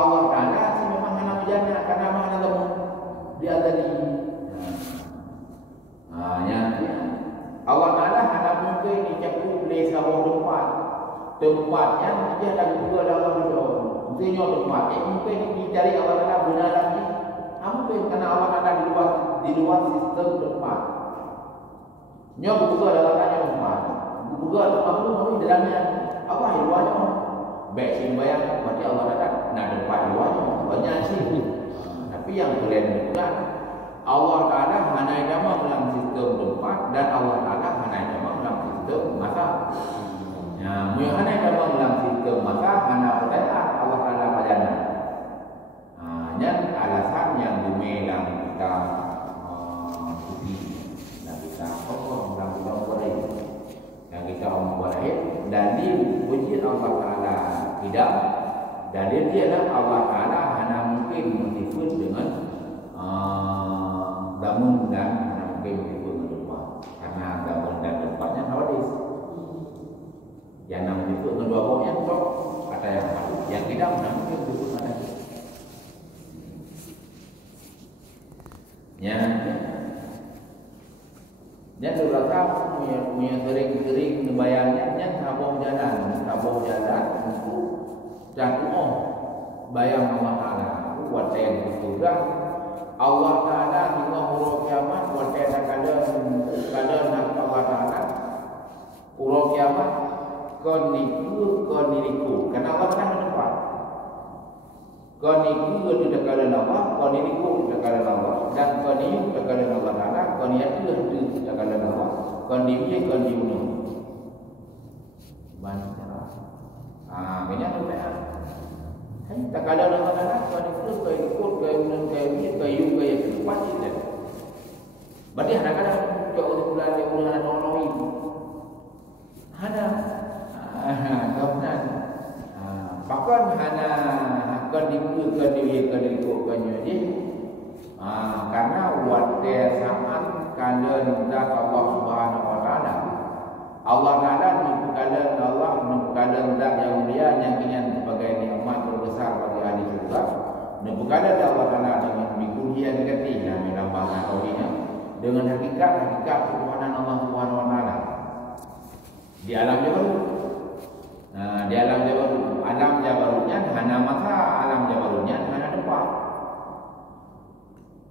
Allah Ta'ala sih memang hana berjana karena memang hana temu dia tadi. Allah Ta'ala hana mungkin dicakup oleh sebuah tempatnya dia lagi juga dalam hidup. Mungkinnya tempat mungkin dicari Allah Ta'ala benar lagi. Mungkin karena Allah Ta'ala di luar sistem tempat. Nyo buka dalam tempat. Buka tempat itu dalamnya apa luarnya. Baik sembahyang berarti Allah Ta'ala nak tempat luarnya banyak sih. Tapi yang kalian bukan Allah Ta'ala hana jama dalam sistem tempat dan Allah Ta'ala hana jama dalam sistem masa. Ya, hana jama dalam sistem masa hana percaya Allah Ta'ala pajana. Yang alasan yang dimelang kita putih dan kita pokok dan kita boleh yang kita boleh dalil puji Allah Ta'ala tidak dalil dia adalah Allah Ta'ala hana mungkin menipu dengan bangun dan hana mungkin menipu dengan lupa karena bangun dan lupanya hadis yang nak menipu dengan dua bawahnya kok ada yang baru yang tidak mungkin menipu dengan yang beberapa punya sering bayangnya yang tabung jalan untuk jatuh bayang Allah Ta'ala buat yang juga Allah Ta'ala hingga huruf kiamat buat yang kadang Allah Ta'ala huruf kiamat koniku karena Allah Ta'ala menempat koniku itu dekat Allah koniku dekat Allah dan koniku dekat Allah Ta'ala koniku itu dekat Allah kondisi kondisi banyak banyak tu kan tak ada Allah Ta'ala koniku ikut kayu pasti dah berarti ada jauh bulan nolong itu ada kawanan bahkan hana kondisi jadi karena wate sangat kalian dah Allah Subhanahu Wa Taala Allah Taala kalian Allah kalian dah yang mulia yang ingin sebagai nikmat terbesar bagi ahli surga bukan ada Allah Taala dengan bikulia negatif yang melambangkan tauhidnya dengan hakikat ketuhanan Allah Subhanahu Wa Taala di alam jabarut. Di alam jabarutnya hana masa alam jabarutnya hana depan.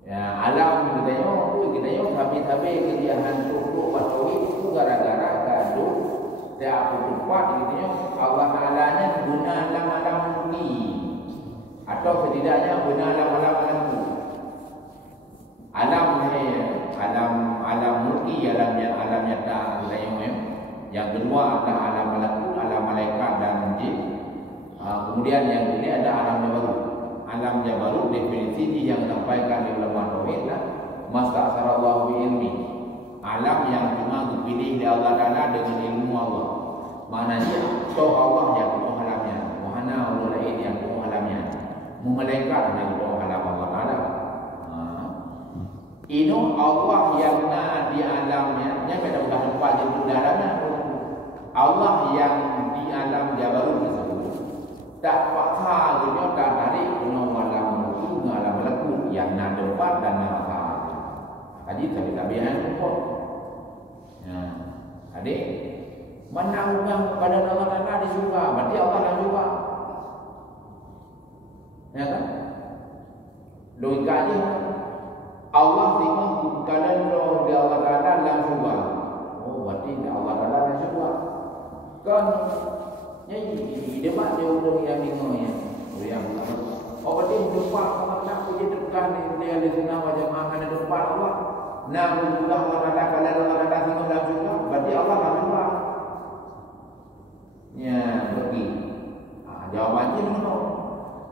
Ya alam kita sampai kerja hantu tauhid itu gara-gara gaduh tak tempat gitu Allah Ta'ala-nya guna alam mulki atau setidaknya guna alam mulki alam nyata yang kedua adalah alam malakut alam malaikat dan jin kemudian yang ini ada alam jabarut definisi yang disampaikan di ulama tauhid lah masta'sarallahu bi ilmi alam yang cuma dipilih oleh Allah Ta'ala dengan ilmu Allah maknanya tahu Allah yang tahu alamnya wahana Allah lain yang tahu alamnya malaikat yang tahu alam Allah Ta'ala ini Allah yang di alamnya pada bukan tempat yang dalamnya Allah yang di alam jabarut tersebut tak paksa dunia tak tarik guna alam mulki alam malakut yang nak tempat dan nak hadis tabi'an pun adik menanggung pada Allah Ta'ala di surga berarti Allah yang juga ya kan logikanya Allah tengok keadaan roh di Allah Ta'ala dalam surga berarti Allah Ta'ala dalam surga kan dia mak dia udah yang bingungnya yang berarti tempat Allah nak punya depan dia di sana macam mana tempat Allah nak juga Allah Ta'ala kalau Allah Ta'ala tengok dalam surga berarti Allah dalam surga ya pergi jawabannya mana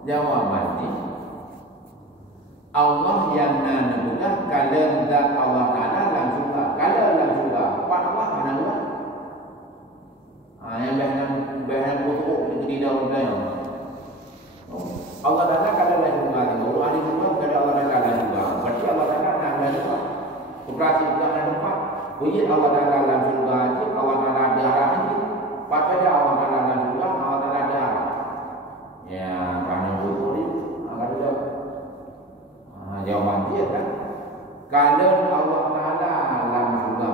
jawabannya Allah yang nanti kalau zat Allah Ta'ala dalam surga kalau dalam surga apa Allah mana yang bahan buruk di dalamnya Allah Ta'ala kalau dalam surga kalau ada surga kalau Allah Ta'ala dalam surga berarti Allah Ta'ala dalam surga operasi juga ada tempat puji Allah Ta'ala dalam surga Allah Ta'ala ada arah pada Allah Ta'ala dalam surga Allah Ta'ala ada arah ya karena buruk jawapan dia kan. Kalau Allah Taala alam juga.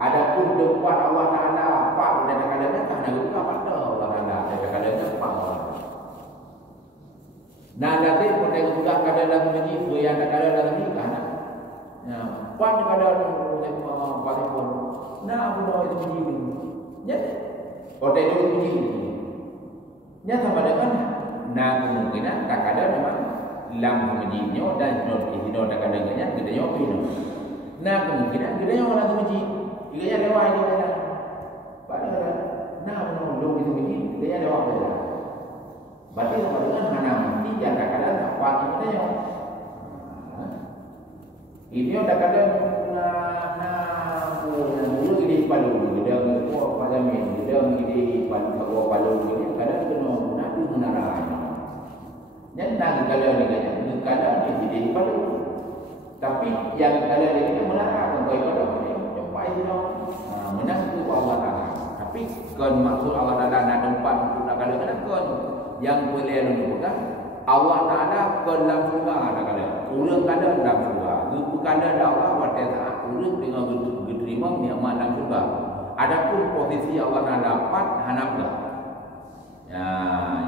Adapun tempat Allah Taala apa dan kadang-kadang tak ada juga pada Allah Taala. Kadang-kadang apa. Nah, nanti pada juga kadang-kadang begitu yang kadang-kadang ni kan. Ya, pan kadang-kadang pun. Nah, benar itu begini. Ya. Hotel itu begini. Ya sama dengan nah kemungkinan tak ada memang lam masjidnya dan tidak ada kadang-kadang kita nyopi. Nah kemungkinan kita yang orang masjid, dia lewat je lah. Padahal nah belum itu masjid, dia lewat je lah. Berarti sama dengan mana mesti jangan kadang apa kita yang ini ada kadang dulu di Palu, kita ko parlimen, kita di Palu ini kadang kena nanti menaranya. Jangan kalau ni kadang di Palu. Tapi yang kalau dia melarang kau pada coba itu menang tu Allah Taala. Tapi kan maksud Allah Taala nak tempat untuk nak kadang-kadang kan yang boleh menunjukkan Allah Taala ke dalam surga ada urang kada dalam surga. Bukan ada Allah pada saat urang dengan diterima nikmat dalam surga. Adapun posisi Allah Taala dapat hanapga. Ya,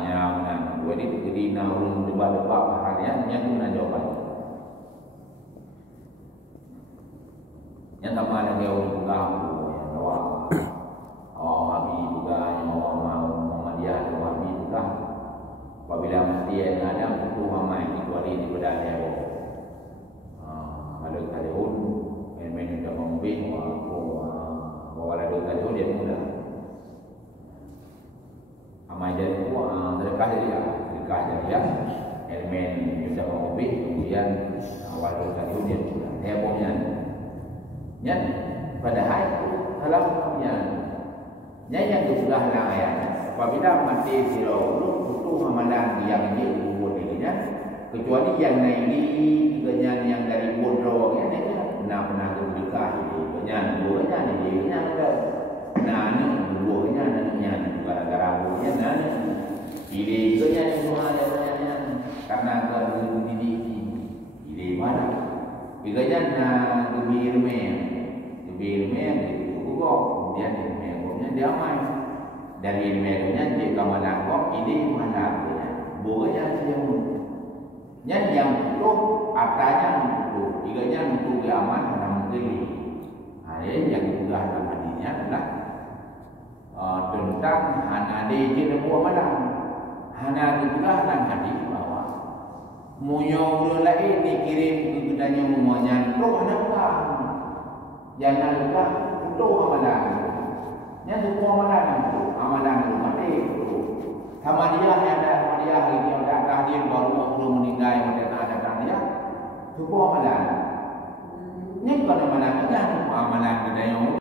yang dua di naurun debat-debat harian yang guna jawapan. Yang sama ada dia orang kampung yang bawa. Oh, Habib juga yang bawa Muhammadiyah dan Habib juga. Apabila mesti yang ada untuk ramai kecuali di badan dia. Ada telefon, main-main dah membing, bawa ada telefon dia muda. Amai jadi sedekah dia, elemen bisa membing, kemudian awal telefon dia muda. Dia punya, nya padahal dalam punya, nya yang sudah layan. Apabila mati zero, butuh amalan yang dia buat ini kan. Kecuali yang naik kenyan yang dari bodoh kan itu pernah berkah ini kenyan dua kenyan ini kenyan ada nah ni dua kenyan gara-gara buahnya nah ini kenyan semua ada kenyan karena kalau ini mana kenyan nah lebih remeh itu kemudian kemudian dia main dari remehnya dia kamalan kok ini mana buahnya yang yang butuh atanya butuh, tiganya butuh aman dalam negeri. Yang juga dalam hadisnya adalah tentang hanade jenis buah malam. Hanade juga dalam hadis bahwa muyong lain dikirim ke gedanya semuanya butuh anak jangan lupa butuh amalan. Yang butuh amalan rumah sama dia yang ada dia hari ini ada tahdir baru belum meninggal macam ada tahdir tu amalan ni bukan amalan kita amalan kita yang